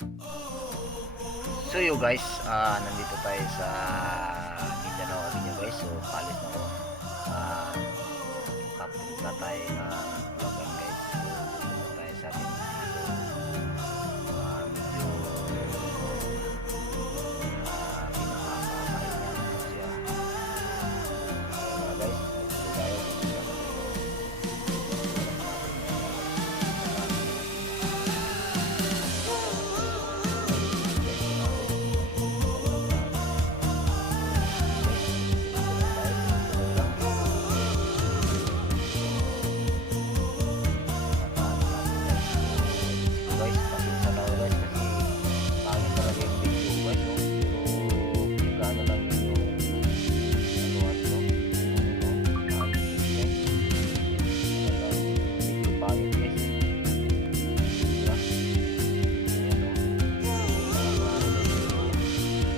So yo guys, nandito tayo sa Mindanao Avenue guys. So palis na ako. Ah, Papunta tayo ng Logan guys. So pupunta tayo sa atin dito. Medyo pinakakakain na ito siya. Guys, dito tayo. Guys, pasensya na guys kasi pangit talaga yung video guys. So gaano lang yun yung ano at no, guys, talagang video pangit guys. Diba? Ayan o,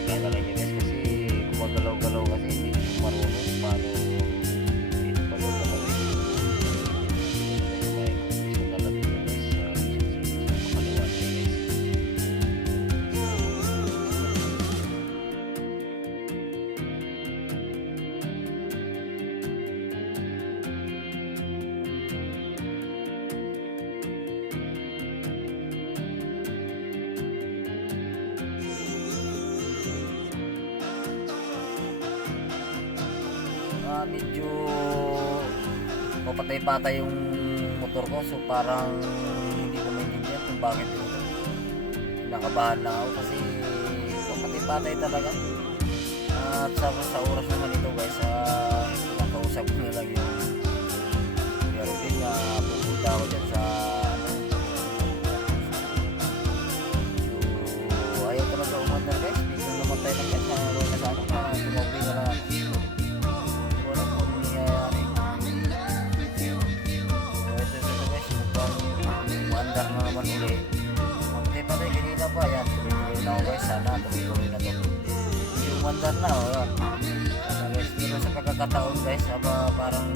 kaya na lang yun guys kasi gumagalaw-galaw kasi hindi ko marunong paano dito pa doon talaga medyo papatay-patay yung motor ko, so parang hindi ko maintindihan kung bakit ito. Nakabahan lang ako kasi papatay-patay talaga. At sa oras naman ito guys, nakausap ko na lang yung Rutin na pupunta ako dyan sa so ayaw talaga umandar guys, biglang namatay lang guys, naroon na sa ano, tumabi na lang ako. Andar na naman ulit. Patay-patay kanina pa yan. Tuloy-tuloy na ako guys. Sana tuloy-tuloy na to. Yung andar na o yan. Guys, pero sa pagkakataon guys, parang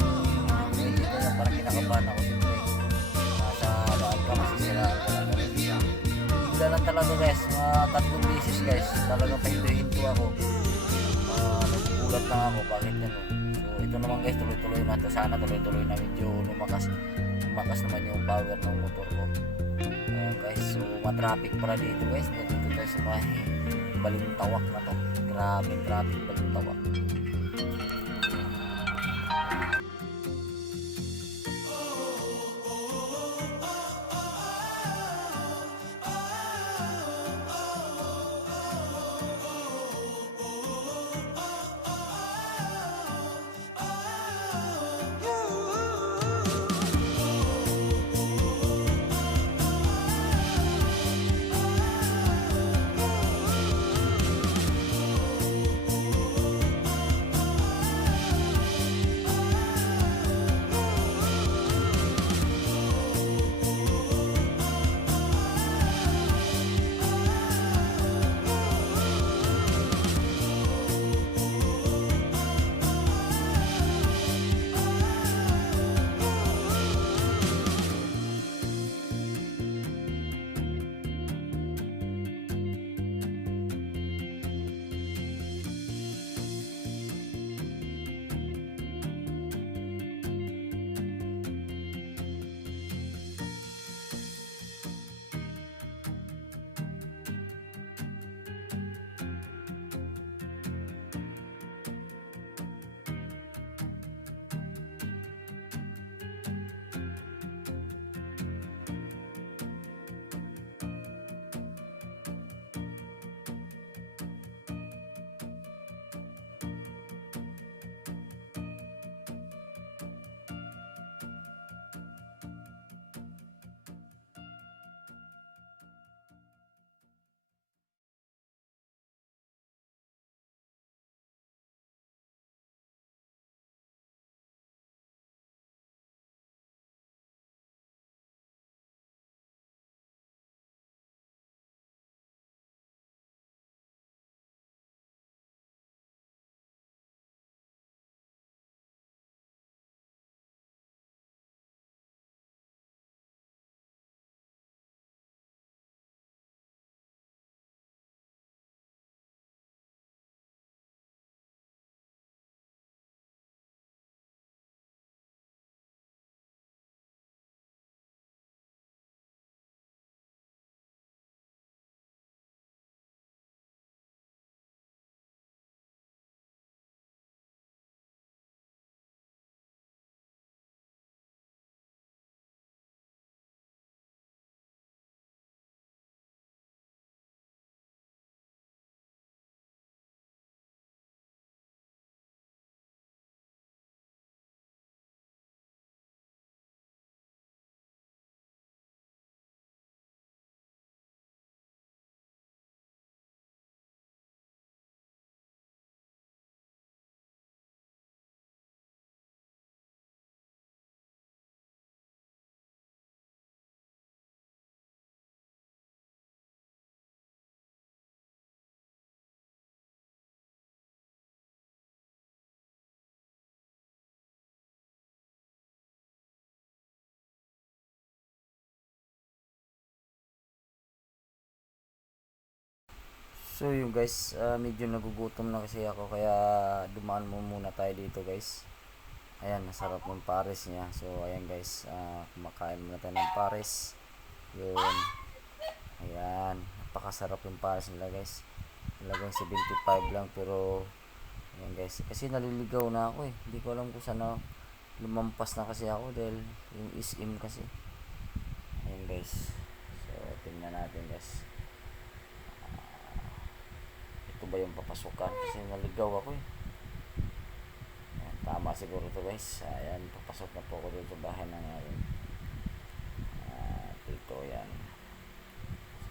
dito na parang kinakabahan ako siyempre. Nasa daan ka masisiraan ka lang. Bigla lang talaga guys. Mga 3 beses guys. Talagang pahinto-hinto ako. Nagugulat lang ako. Bakit yan o. So ito naman guys, tuloy-tuloy na to. Sana tuloy-tuloy na medyo lumakas naman yung power ng motor ko. Ayan guys, so matraffic pala dito guys. Dito tayo sa may Balintawak na to. Grabe traffic Balintawak. So yun guys, medyo nagugutom na kasi ako kaya dumaan mo muna tayo dito guys. Ayan, masarap ng pares niya. So ayan guys, kumakain muna tayo ng pares. Yun. Ayan, napakasarap yung pares nila guys. Talagang 75 lang pero ayan guys, kasi naliligaw na ako eh. Hindi ko alam kung saan na lumampas na kasi ako dahil yung SM kasi. Ayan guys. So tingnan natin guys. Ito ba yung papasukan? Kasi naligaw ako eh. Ayan, tama siguro to guys. Ayan, papasok na po ako dito sa bahay ng akin. Dito yan.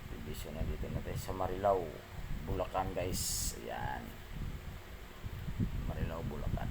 Division na dito na tayo sa Marilao, Bulacan guys. Ayan. Marilao, Bulacan.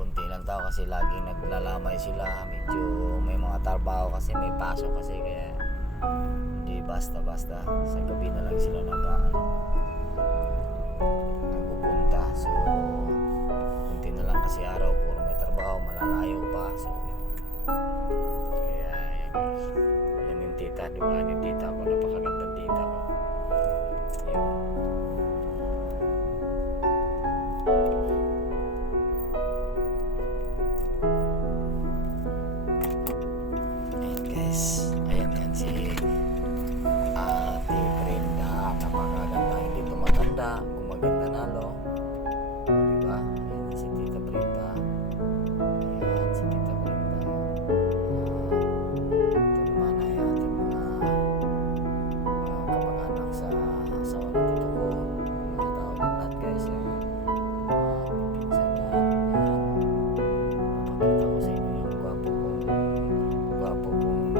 Kunti lang tao kasi laging naglalamay sila, medyo may mga trabaho kasi, may pasok kasi, kaya hindi basta-basta sa gabi na lang sila nagpupunta. So kunti na lang kasi araw, puro may trabaho, malalayo pa. So kaya yan guys, yan yung tita, dumaan yung tita ko, napakagandang tita ko. Yun. Ayan yan si Ate Brenda, napakaganda, hindi tumatanda, gumaganda nalo, diba? Ayan si Tita Brenda. Ayan si Tita Brenda. Ito naman ay ating mga kamag-anak sa asawa ng tito ko, mga tao din lahat guys. Pinsan yan. Papakita ko sa inyo yung gwapo kong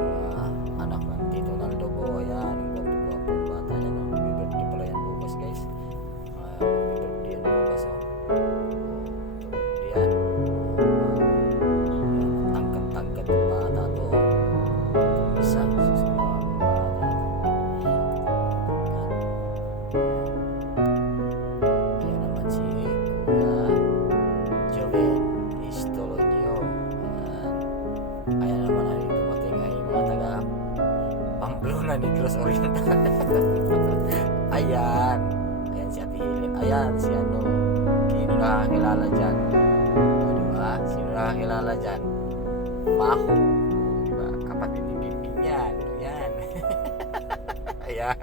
anak ng Tito Naldo ko. Ayan, yung gwapo-gwapong bata niya, no? May-birthday pala yan bukas guys. May-birthday yan bukas, oh. Yan. Tangkat-tangkat yung bata to, oh. Itong isa, susumabang bata. Ayan naman si Kuya Joven Istolonio. Ayan naman ay dumating ay mga taga Pamplona, Negros Oriental. Ayan si Ate Helen. Ayan si ano, sino nakakilala dyan, diba? Sino nakakilala dyan? Maho, diba? Kapatid ni Bibig yan. Ayan. Ayan.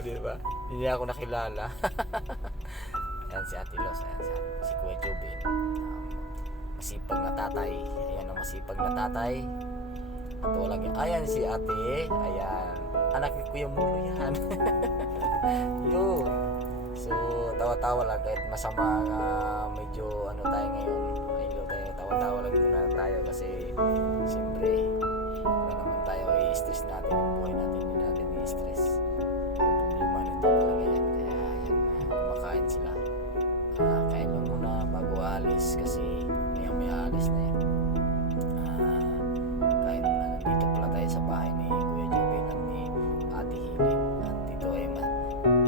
Diba? Hindi ako nakilala. Ayan si Ate Los. Ayan si Kuya Joven, masipag na tatay. Ayan ang masipag na tatay. At walang yan. Ayan si ate. Ayan. Anak ni Kuya Mulo yan. Yun. So, tawa-tawa lang kahit masama, medyo ano tayo ngayon. Ayun tayo. Tawa-tawa lang muna tayo kasi siyempre wala naman tayo i-stress natin yung buhay natin. Hindi natin i-stress. Yung problema nito talaga yan. Kaya yan, kumakain sila. Kain lang muna bago alis. guys kasi may alis na yan. Kahit na nandito pala tayo sa bahay ni Kuya Joven at ni Ate Hilin, at dito ay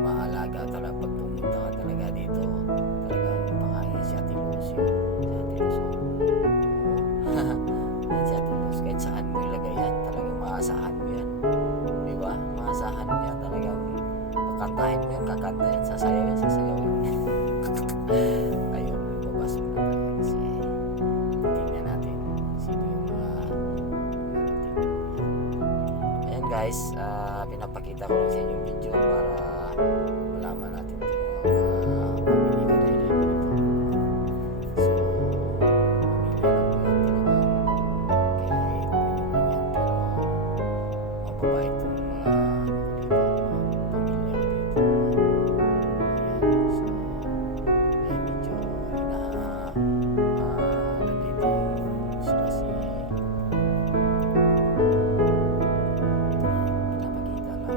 maalaga talaga pag pumunta ka talaga dito, talagang pakain si Ate Lucio. Yan si Ate Luz, kahit saan mo ilagay yan, talagang maasahan mo yan, di ba? Maasahan mo yan, talagang pakantahin mo yan, kakanta yan, sasayaw yan, sasayaw yan. Ayun, babas mo na tayo kasi tingnan natin sino yung mga narating. Ayan guys, pinapakita ko lang sa inyo yung video para malaman natin yung pamili ka dahil ito. So, mababait yung mga ano dito, mga pamilya ko dito. Ayan, so eh medyo nandito sila si pinapakita lang para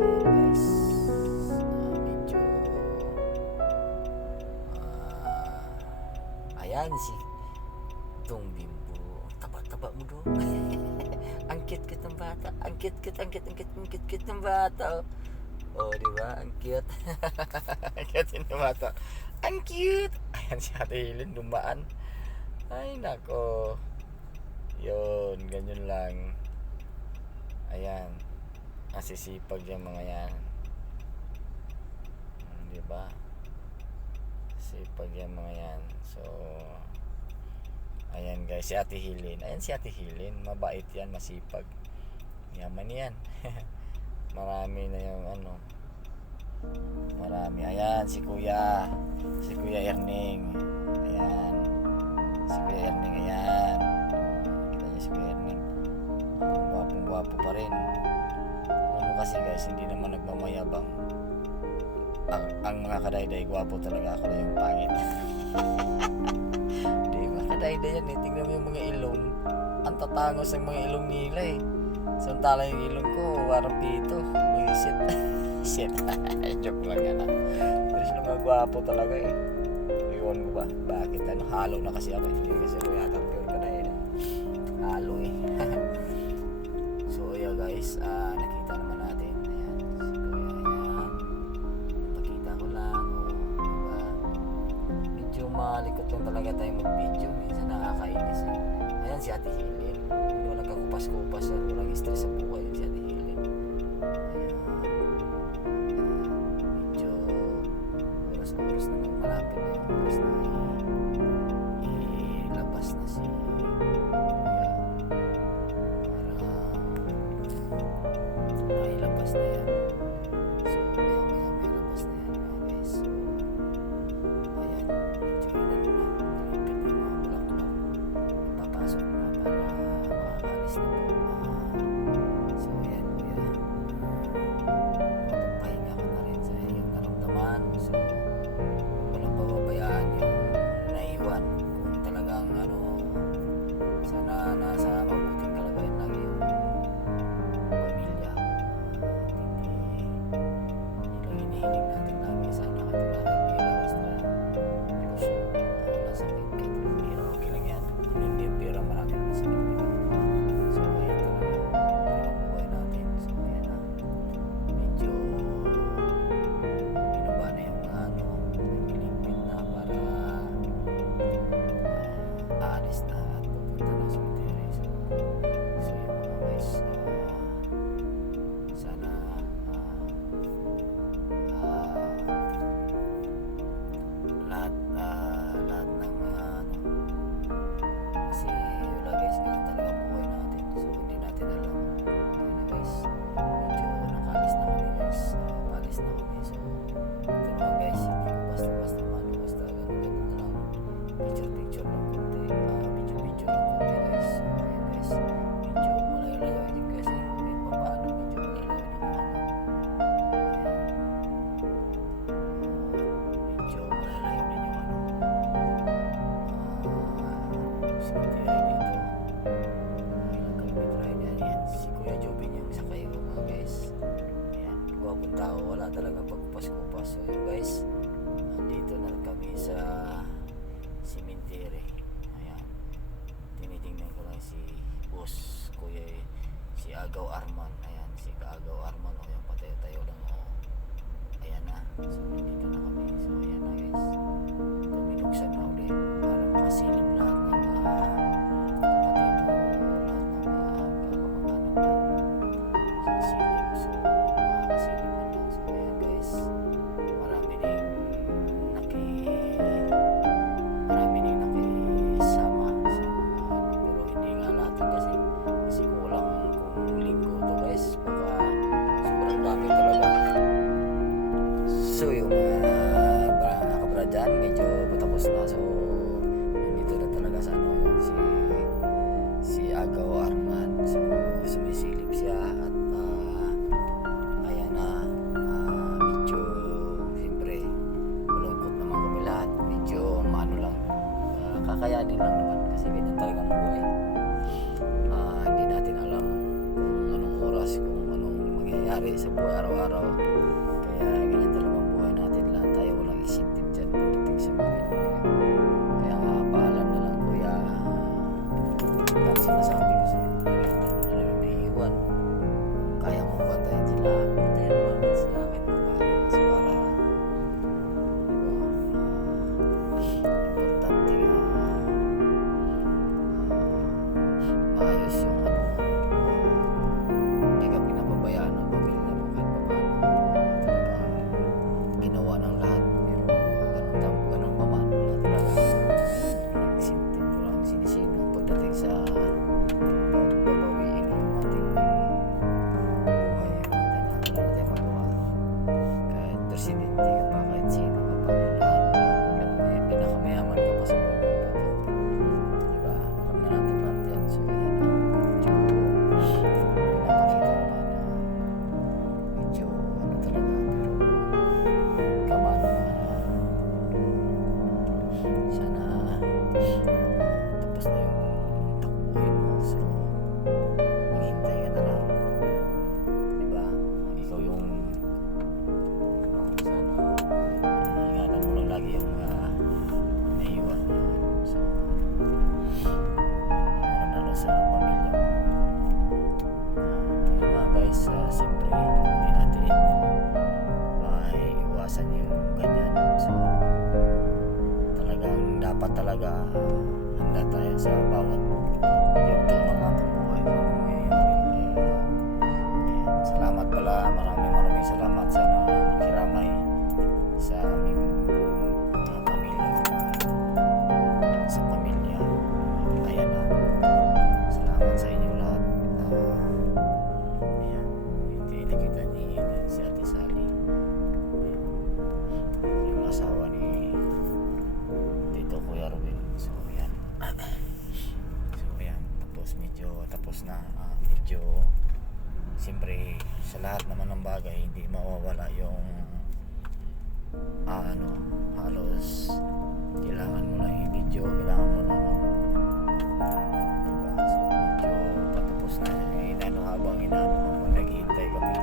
ayan guys, medyo ayan si Dong Bimbo. Taba-taba mo do. Ang cute ng bata. Ang cute ng bata. Oh, di ba? Ang cute. Ang cute ng bata. Ang cute. Ayan si Ate Hilin dumaan. Ay nako. Yun, ganyan lang. Ayan. Masisipag yung mga yan. Di ba? Sipag yung mga yan. So ayan guys, si Ate Hilin. Ayan si Ate Hilin, mabait yan, masipag. Yaman yan. Marami na yung ano. Marami. Ayan si Kuya Erning. Ayan. Si Kuya Erning, ayan. Kita niyo si Kuya Erning. Gwapong-gwapo pa rin. Alam mo kasi guys, hindi naman nagmamayabang. Ang mga kadayday, gwapo talaga, ako na yung pangit. Di mga kadayday yan eh. Tingnan mo yung mga ilong, ang tatangos ng mga ilong nila eh. Samantala yung ilong ko, warang pito. Shit. Shit. Joke lang yan ah. Pero sila mga gwapo talaga eh. Iwan ko ba? Bakit ano? Halo na kasi ako eh. Hindi kasi ako yata pure kadayday. Halo eh. So yeah guys, nakita naman natin. Malikot lang talaga tayo mag-video. Minsan nakakainis eh. Ayan si Ate Hilin. Hindi walang kakupas-kupas at walang stress sa buhay yung si Ate Hilin. Ayan. Medyo oras na lang, malapit na yung oras na ilabas na si Kuya para ilabas na yan. So maya ilabas na yan mga guys. So ayan, medyo inano na, nalipit na yung mga bulaklak, ipapasok na para makakalis na po. So ayan kuya, magpapahinga ko na rin sa iyong naramdaman. So walang pababayaan yung naiwan. Kung talagang ano, sana nasa mabuting kalagayan lang yung pamilya. Hindi tao, wala talaga pagkupas-kupas. So yun guys, nandito na kami sa cemetery. Ayan, tinitingnan ko lang si boss kuya, si Agaw Arman. Ayan, si Agaw Arman, o yung patay tayo lang, o ayan na. So nandito na kami. So ayan na guys, tuminuksan na ulit para makasilip lahat ng kapatid o lahat ng kamag-anak natin sa silip. So makasilip na lang. So ayan guys, marami ding nakisama sa mga pero hindi nga natin kasi kulang kung linggo to guys, baka sobrang dami talaga. So yung nakabra dyan, medyo patapos na. So nandito na talaga sa ano si Agaw Arman. So sumisilip siya at ayan na, medyo siyempre malungkot naman kami lahat. Medyo maano lang, kakayanin lang naman kasi ganyan talagang buhay. Hindi natin alam kung anong oras, kung anong mangyayari sa buhay araw-araw. Kaya ganyan talagang buhay natin, lahat tayo walang isipin dyan pagdating sa mga ganyan. Kaya paalam na lang kuya, ang sinasabi ko sa'yo, alam mo may iwan, kaya mong bantayan sila, bantayan mo lang sila kahit pa paano. Kasi para importante maayos yung ano, hindi ka pinapabayaan ng pamilya mo kahit pa paano. Talagang ginawa ng lahat, pero ganun pa man, wala talaga isintin ko lang sinisino pagdating sa babawiin yung ating buhay. Wala natin magawa, kahit presidente ka pa, kahit sino ka pa, lahat may pinakamayaman ka pa sa mundo na to, diba? Alam na natin lahat yan. So ayan na, medyo pinapakita ko na medyo ano talaga, pero kaman sana tapos na yung takbuhin mo. So maghintay ka na lang, diba? Ikaw yung sana ingatan mo lang lagi yung mga naiwan. So lalo sa pamilya mo. Yun nga guys, siyempre hindi natin maiiwasan yung ganyan. So talagang dapat talaga handa tayo sa bawat yugto ng ating buhay kung ano mangyayari. Ayan, salamat pala, maraming salamat sa nakiramay sa aming pamilya, sa pamilya. Ayan na, salamat sa inyo lahat. Ayan, hindi nakita ni si Ate Sally, yung asawa ni Tito Kuya Ruben. So ayan, tapos na, medyo siyempre sa lahat naman ng bagay hindi mawawala yung halos kailangan mo lang i-video, kailangan mo lang diba? So medyo patapos na habang naghihintay kami,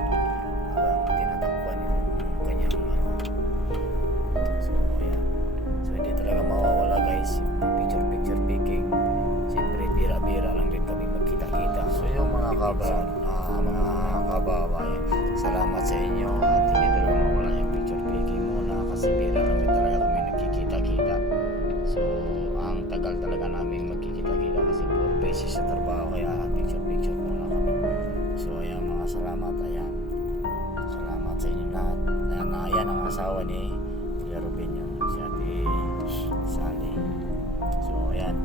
habang tinatakpan yung kanyang so ayan, so hindi talaga mawawala guys yung picture picking. Siyempre bira-bira lang din kami magkita-kita. So yung mga kababayan, salamat sa inyo at hindi talaga mawala yung picture picking muna kasi bira lang din talaga kami nagkikita-kita. So ang tagal talaga namin magkikita-kita kasi 4 beses sa trabaho, kaya picture muna kami. So ayan, mga salamat. Ayan, salamat sa inyo lahat. Ayan ang asawa ni Kuya Ruben, yung si Ate Sally. So ayan,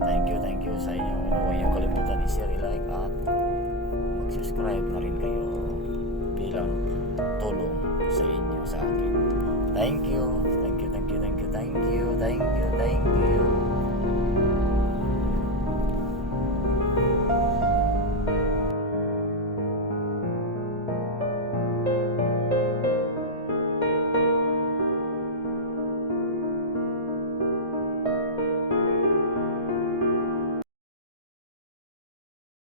thank you sa inyo. Huwag niyo kalimutan i-share, like at mag-subscribe na rin kayo bilang tulong sa inyo sa akin. Thank you.